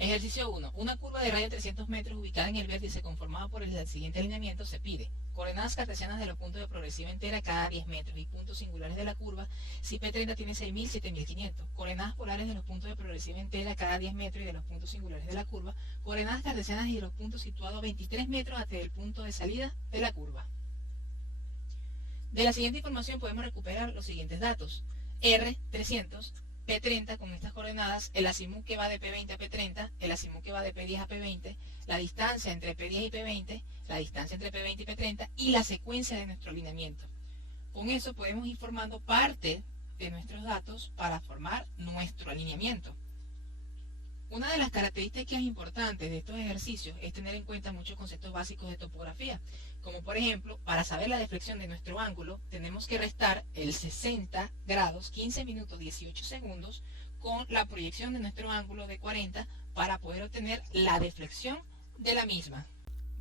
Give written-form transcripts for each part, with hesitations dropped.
Ejercicio 1. Una curva de radio de 300 metros ubicada en el vértice conformada por el siguiente alineamiento se pide. Coordenadas cartesianas de los puntos de progresiva entera cada 10 metros y puntos singulares de la curva si P30 tiene 6.000, 7.500. Coordenadas polares de los puntos de progresiva entera cada 10 metros y de los puntos singulares de la curva. Coordenadas cartesianas y de los puntos situados a 23 metros hasta el punto de salida de la curva. De la siguiente información podemos recuperar los siguientes datos. R, 300. P30 con estas coordenadas, el azimut que va de P20 a P30, el azimut que va de P10 a P20, la distancia entre P10 y P20, la distancia entre P20 y P30 y la secuencia de nuestro alineamiento. Con eso podemos ir formando parte de nuestros datos para formar nuestro alineamiento. Una de las características importantes de estos ejercicios es tener en cuenta muchos conceptos básicos de topografía, como por ejemplo, para saber la deflexión de nuestro ángulo, tenemos que restar el 60 grados, 15 minutos, 18 segundos, con la proyección de nuestro ángulo de 40 para poder obtener la deflexión de la misma.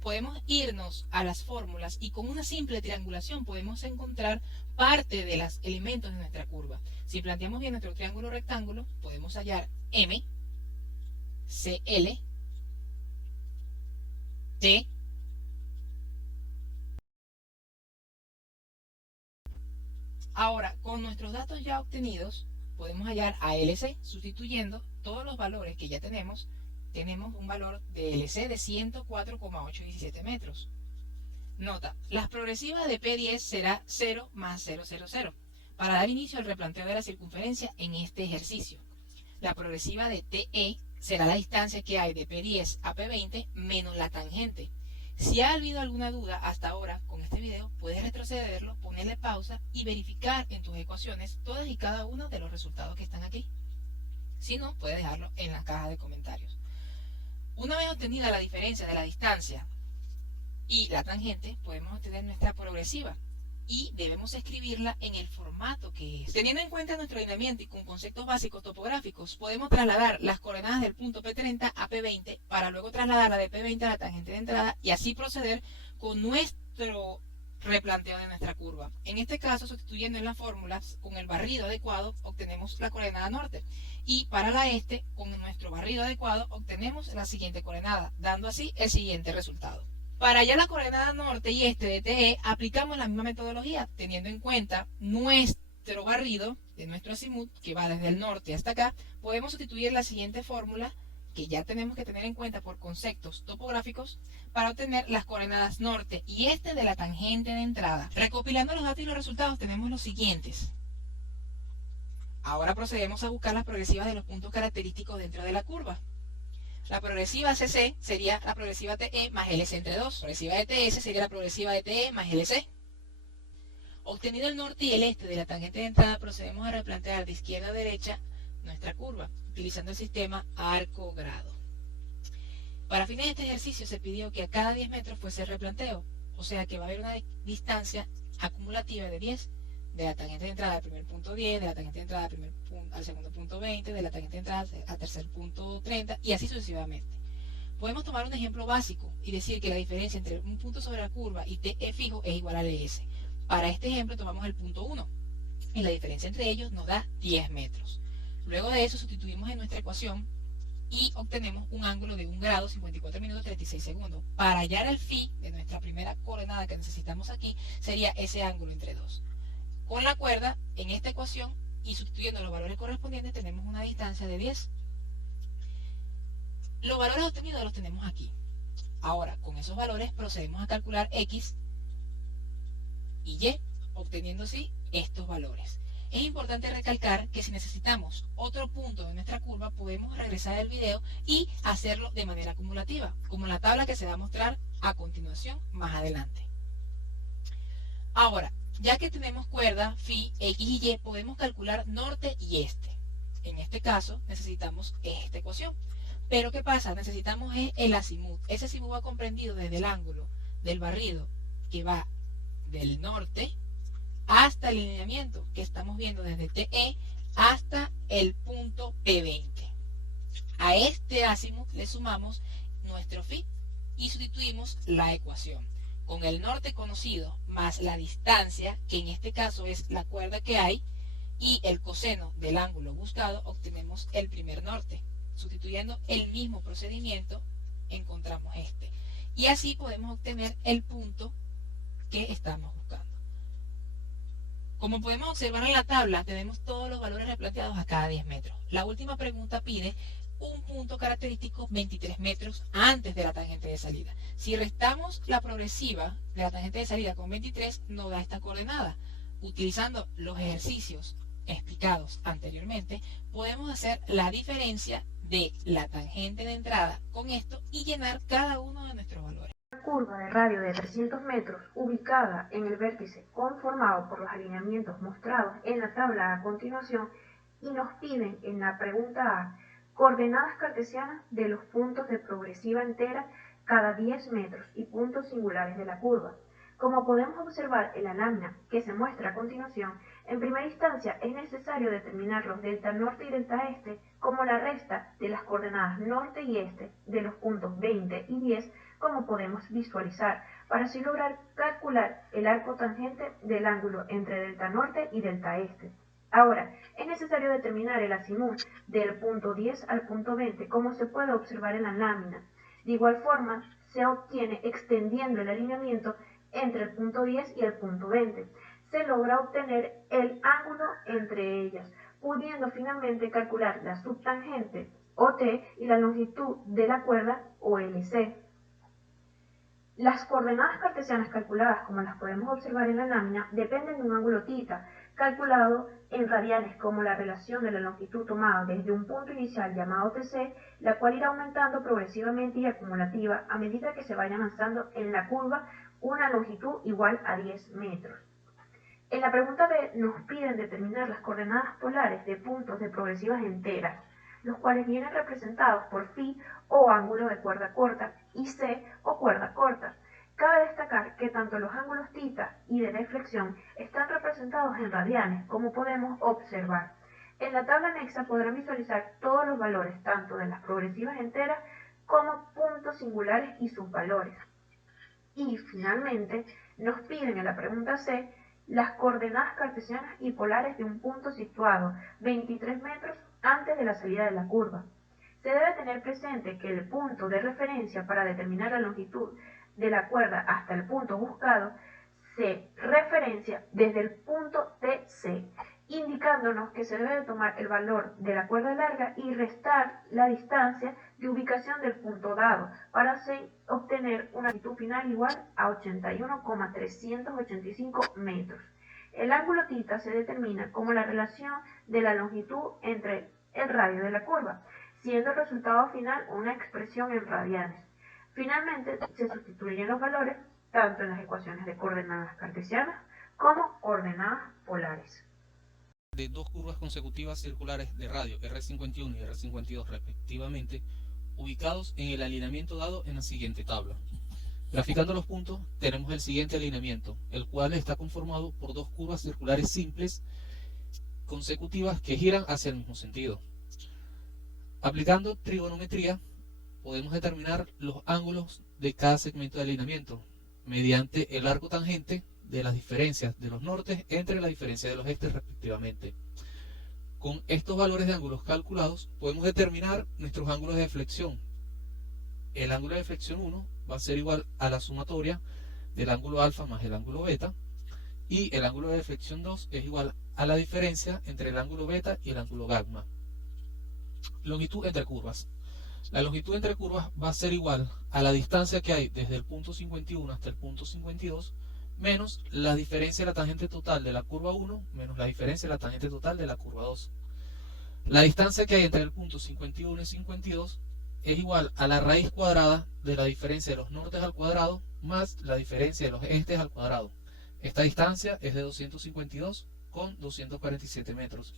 Podemos irnos a las fórmulas y con una simple triangulación podemos encontrar parte de los elementos de nuestra curva. Si planteamos bien nuestro triángulo rectángulo, podemos hallar M, CL, T, ahora, con nuestros datos ya obtenidos, podemos hallar a LC, sustituyendo todos los valores que ya tenemos un valor de LC de 104,817 metros. Nota, las progresivas de P10 será 0 más 000, para dar inicio al replanteo de la circunferencia en este ejercicio. La progresiva de TE será la distancia que hay de P10 a P20 menos la tangente. Si ha habido alguna duda hasta ahora con este video, puedes retrocederlo, ponerle pausa y verificar en tus ecuaciones todas y cada uno de los resultados que están aquí. Si no, puedes dejarlo en la caja de comentarios. Una vez obtenida la diferencia de la distancia y la tangente, podemos obtener nuestra progresiva y debemos escribirla en el formato que es. Teniendo en cuenta nuestro alineamiento y con conceptos básicos topográficos, podemos trasladar las coordenadas del punto P30 a P20 para luego trasladarla de P20 a la tangente de entrada y así proceder con nuestro replanteo de nuestra curva. En este caso, sustituyendo en las fórmulas con el barrido adecuado, obtenemos la coordenada norte. Y para la este, con nuestro barrido adecuado, obtenemos la siguiente coordenada, dando así el siguiente resultado. Para hallar la coordenada norte y este de TE, aplicamos la misma metodología, teniendo en cuenta nuestro barrido de nuestro azimut, que va desde el norte hasta acá. Podemos sustituir la siguiente fórmula, que ya tenemos que tener en cuenta por conceptos topográficos, para obtener las coordenadas norte y este de la tangente de entrada. Recopilando los datos y los resultados, tenemos los siguientes. Ahora procedemos a buscar las progresivas de los puntos característicos dentro de la curva. La progresiva CC sería la progresiva TE más LC entre 2. La progresiva de TS sería la progresiva de TE más LC. Obtenido el norte y el este de la tangente de entrada, procedemos a replantear de izquierda a derecha nuestra curva, utilizando el sistema arco-grado. Para fines de este ejercicio se pidió que a cada 10 metros fuese el replanteo, o sea que va a haber una distancia acumulativa de 10 de la tangente de entrada al primer punto 10, de la tangente de entrada al segundo punto 20, de la tangente de entrada al tercer punto 30 y así sucesivamente. Podemos tomar un ejemplo básico y decir que la diferencia entre un punto sobre la curva y TE fijo es igual a LS. Para este ejemplo tomamos el punto 1 y la diferencia entre ellos nos da 10 metros. Luego de eso sustituimos en nuestra ecuación y obtenemos un ángulo de 1 grado, 54 minutos, 36 segundos. Para hallar el phi de nuestra primera coordenada que necesitamos aquí, sería ese ángulo entre 2. Con la cuerda, en esta ecuación, y sustituyendo los valores correspondientes, tenemos una distancia de 10. Los valores obtenidos los tenemos aquí. Ahora, con esos valores procedemos a calcular X y Y, obteniendo así estos valores. Es importante recalcar que si necesitamos otro punto de nuestra curva, podemos regresar al video y hacerlo de manera acumulativa, como en la tabla que se va a mostrar a continuación más adelante. Ahora, ya que tenemos cuerda, phi, X y Y, podemos calcular norte y este. En este caso necesitamos esta ecuación. Pero ¿qué pasa? Necesitamos el azimut. Ese azimut va comprendido desde el ángulo del barrido que va del norte hasta el alineamiento que estamos viendo desde TE hasta el punto P20. A este azimut le sumamos nuestro phi y sustituimos la ecuación. Con el norte conocido más la distancia, que en este caso es la cuerda que hay, y el coseno del ángulo buscado, obtenemos el primer norte. sustituyendo el mismo procedimiento, encontramos este. Y así podemos obtener el punto que estamos buscando. Como podemos observar en la tabla, tenemos todos los valores replanteados a cada 10 metros. La última pregunta pide un punto característico 23 metros antes de la tangente de salida. Si restamos la progresiva de la tangente de salida con 23, nos da esta coordenada. Utilizando los ejercicios explicados anteriormente, podemos hacer la diferencia de la tangente de entrada con esto y llenar cada uno de nuestros valores. Curva de radio de 300 metros ubicada en el vértice conformado por los alineamientos mostrados en la tabla a continuación, y nos piden en la pregunta A coordenadas cartesianas de los puntos de progresiva entera cada 10 metros y puntos singulares de la curva. Como podemos observar en la lámina que se muestra a continuación, en primera instancia es necesario determinar los delta norte y delta este como la resta de las coordenadas norte y este de los puntos 20 y 10, como podemos visualizar, para así lograr calcular el arco tangente del ángulo entre delta norte y delta este. Ahora, es necesario determinar el azimut del punto 10 al punto 20, como se puede observar en la lámina. De igual forma, se obtiene extendiendo el alineamiento entre el punto 10 y el punto 20. Se logra obtener el ángulo entre ellas, pudiendo finalmente calcular la subtangente OT y la longitud de la cuerda OLC. Las coordenadas cartesianas calculadas, como las podemos observar en la lámina, dependen de un ángulo θ, calculado en radianes como la relación de la longitud tomada desde un punto inicial llamado TC, la cual irá aumentando progresivamente y acumulativa a medida que se vaya avanzando en la curva una longitud igual a 10 metros. En la pregunta B nos piden determinar las coordenadas polares de puntos de progresivas enteras, los cuales vienen representados por φ o ángulo de cuerda corta y C o cuerda corta. Cabe destacar que tanto los ángulos θ y de deflexión están representados en radianes, como podemos observar. En la tabla anexa podrán visualizar todos los valores, tanto de las progresivas enteras como puntos singulares y sus valores. Y finalmente nos piden en la pregunta C las coordenadas cartesianas y polares de un punto situado 23 metros antes de la salida de la curva. Se debe tener presente que el punto de referencia para determinar la longitud de la cuerda hasta el punto buscado se referencia desde el punto TC, indicándonos que se debe tomar el valor de la cuerda larga y restar la distancia de ubicación del punto dado, para así obtener una longitud final igual a 81,385 metros. El ángulo θ se determina como la relación de la longitud entre el radio de la curva, siendo el resultado final una expresión en radianes. Finalmente, se sustituyen los valores tanto en las ecuaciones de coordenadas cartesianas como coordenadas polares. De dos curvas consecutivas circulares de radio R51 y R52 respectivamente, ubicados en el alineamiento dado en la siguiente tabla. Graficando los puntos, tenemos el siguiente alineamiento, el cual está conformado por dos curvas circulares simples consecutivas que giran hacia el mismo sentido. Aplicando trigonometría, podemos determinar los ángulos de cada segmento de alineamiento mediante el arco tangente de las diferencias de los nortes entre la diferencia de los estes respectivamente. Con estos valores de ángulos calculados podemos determinar nuestros ángulos de deflexión. El ángulo de deflexión 1 va a ser igual a la sumatoria del ángulo alfa más el ángulo beta, y el ángulo de deflexión 2 es igual a la diferencia entre el ángulo beta y el ángulo gamma. Longitud entre curvas. La longitud entre curvas va a ser igual a la distancia que hay desde el punto 51 hasta el punto 52 menos la diferencia de la tangente total de la curva 1 menos la diferencia de la tangente total de la curva 2. La distancia que hay entre el punto 51 y 52 es igual a la raíz cuadrada de la diferencia de los nortes al cuadrado más la diferencia de los estes al cuadrado. Esta distancia es de 252 con 247 metros.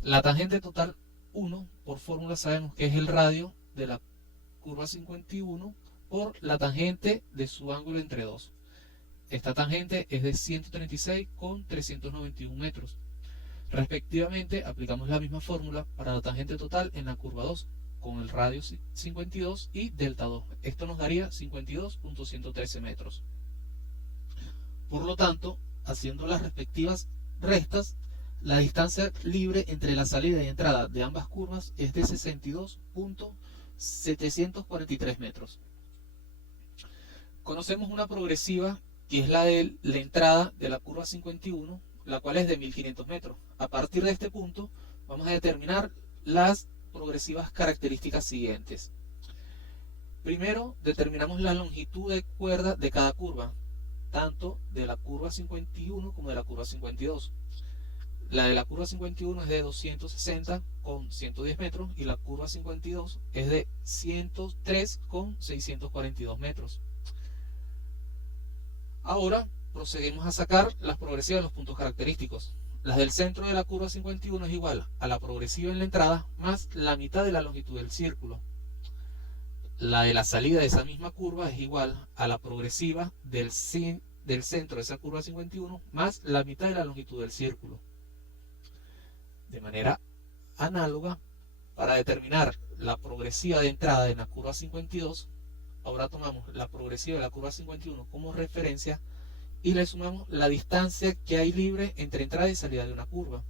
La tangente total 1, por fórmula sabemos que es el radio de la curva 51 por la tangente de su ángulo entre 2. Esta tangente es de 136 con 391 metros. Respectivamente, aplicamos la misma fórmula para la tangente total en la curva 2 con el radio 52 y delta 2. Esto nos daría 52.113 metros. Por lo tanto, haciendo las respectivas restas, la distancia libre entre la salida y entrada de ambas curvas es de 62.743 metros. Conocemos una progresiva que es la de la entrada de la curva 51, la cual es de 1500 metros. A partir de este punto vamos a determinar las progresivas características siguientes. Primero, determinamos la longitud de cuerda de cada curva, tanto de la curva 51 como de la curva 52. La de la curva 51 es de 260 con 110 metros y la curva 52 es de 103 con 642 metros. Ahora procedemos a sacar las progresivas de los puntos característicos. Las del centro de la curva 51 es igual a la progresiva en la entrada más la mitad de la longitud del círculo. La de la salida de esa misma curva es igual a la progresiva del centro de esa curva 51 más la mitad de la longitud del círculo. De manera análoga, para determinar la progresiva de entrada en la curva 52, ahora tomamos la progresiva de la curva 51 como referencia y le sumamos la distancia que hay libre entre entrada y salida de una curva.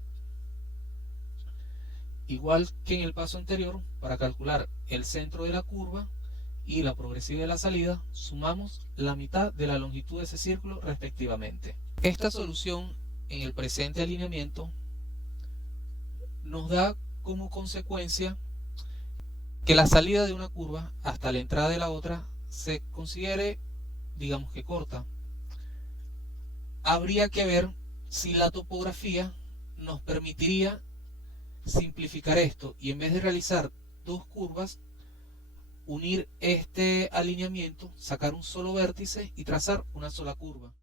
Igual que en el paso anterior, para calcular el centro de la curva y la progresiva de la salida, sumamos la mitad de la longitud de ese círculo respectivamente. Esta solución en el presente alineamiento nos da como consecuencia que la salida de una curva hasta la entrada de la otra se considere, digamos que corta. Habría que ver si la topografía nos permitiría simplificar esto y en vez de realizar dos curvas, unir este alineamiento, sacar un solo vértice y trazar una sola curva.